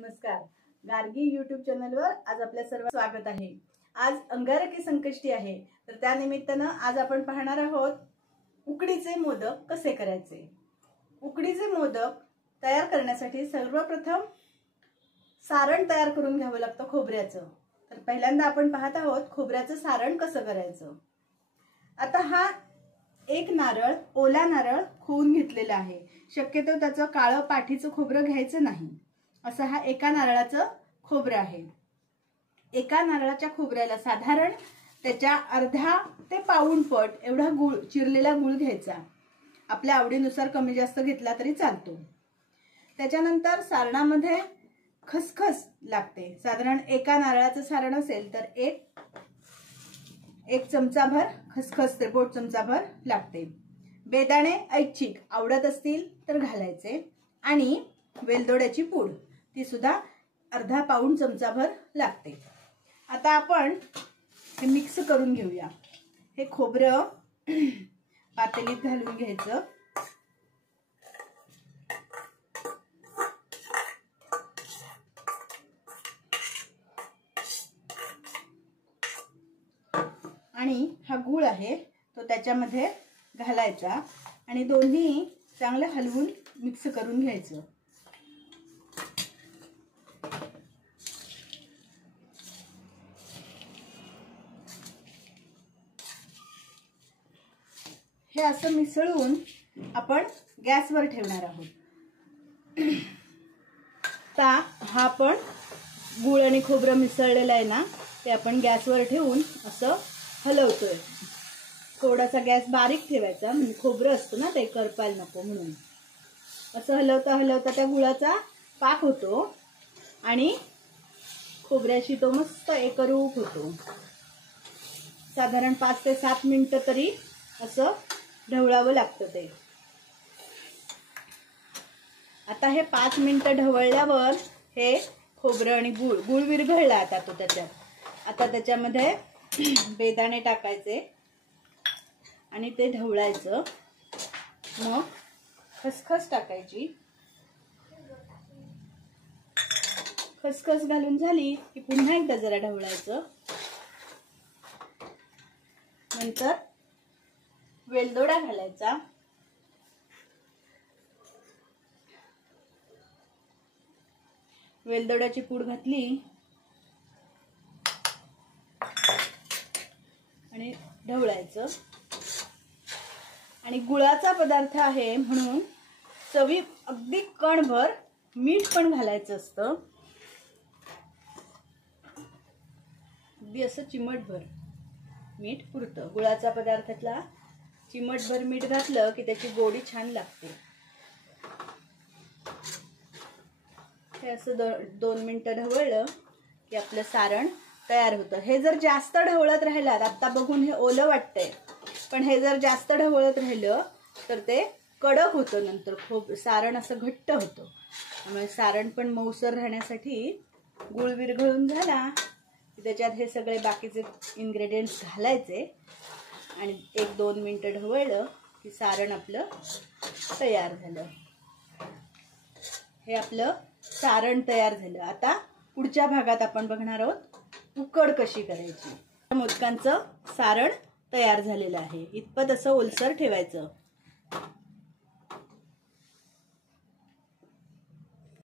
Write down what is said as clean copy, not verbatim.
नमस्कार, गार्गी यूट्यूब चॅनलवर आज आपल्या सर्व स्वागत आहे। आज अंगारकी संकष्टी आहे, तर त्या निमित्ताने आज आपण पाहणार आहोत उकडीचे मोदक कसे करायचे। उकडीचे मोदक तयार करण्यासाठी सर्वप्रथम सारण तयार करून घ्यावं लागतं खोबऱ्याचं। तर पहिल्यांदा आपण पाहत आहोत खोबऱ्याचं सारण कसं करायचं। आता हा एक नारळ, ओला नारळ खोवून घेतलेला आहे। शक्यतो त्याचं काळं पाठीचं खोबरं घ्यायचं नाही। असं हा एका नारळाचं खोबरं आहे। एका नारळाच्या खोबऱ्याला साधारण त्याच्या अर्धा ते पाऊण पट एवढा गूळ, चिरलेला गूळ घ्यायचा। आपल्या आवडीनुसार कमी जास्त घेतला तरी चालतो। त्याच्यानंतर सारणामध्ये खसखस लागते। साधारण एका नारळाचं सारण असेल तर एक चमचाभर खसखस, ते बोट चमचाभर लागते। बेदाणे ऐच्छिक आवडत असतील तर घालायचे आणि वेलदोड्याची पूड ती सुद्धा अर्धा पाऊण चमचाभर लागते। आता आपण हे मिक्स करून घेऊया। हे खोबरं पातेलीत घालून घ्यायचं। आणि हा गूळ आहे तो त्याच्यामध्ये घालायचा आणि दोन्ही चांगलं हलवून मिक्स करून घ्यायचं। हे असं मिसळून आपण गॅसवर ठेवणार आहोत। आता हा आपण गूळ आणि खोबरं मिसळलेलं आहे ना, ते आपण गॅसवर ठेवून असं हलवतोय। थोडासा गॅस बारीक ठेवायचा, म्हणजे खोबरं असतं ना ते करपायला नको म्हणून। असं हलवता हलवता त्या गुळाचा पाक होतो आणि खोबऱ्याशी तो मस्त एकरूप होतो। साधारण 5 ते 7 मिनिटं तरी असं ढवळावं लागतं ते। आता हे 5 मिनिटं ढवळल्यावर हे खोबरं आणि गूळ विरघळला आता तो त्याच्यात। आता त्याच्यामध्ये बेदाणे टाकायचे आणि ते ढवळायचं। मग खसखस टाकायची। खसखस घालून झाली की पुन्हा एकदा जरा ढवळायचं। नंतर वेलदोडा घालायचा। वेलदोड्याची पूड घातली आणि ढवळायचं। आणि गुळाचा पदार्थ आहे म्हणून चवी अगदी कणभर मीठ पण घालायचं असतं। अगदी असं चिमटभर मीठ पुरतं। गुळाचा पदार्थातला चिमटभर मीठ घातलं की त्याची गोडी छान लागते। हे असं 2 मिनिटं ढवळलं की आपलं सारण तयार होतं। हे जर जास्त ढवळत राहिलं, आता बघून हे ओलं वाटतंय, पण हे जर जास्त ढवळत राहिलं तर ते कडक होतं। नंतर सारण असं घट्ट होतं। त्यामुळे सारण पण मऊसर राहण्यासाठी गूळ विरघळून झाला की त्याच्यात हे सगळे बाकीचे इन्ग्रेडियंट्स घालायचे आणि 1-2 मिनिटं ढवळलं की सारण आपलं तयार झालं। हे आपलं सारण तयार झालं। आता पुढच्या भागात आपण बघणार आहोत उकड कशी करायची। मोदकांचं सारण तयार झालेलं आहे। इतपत असं ओलसर ठेवायचं।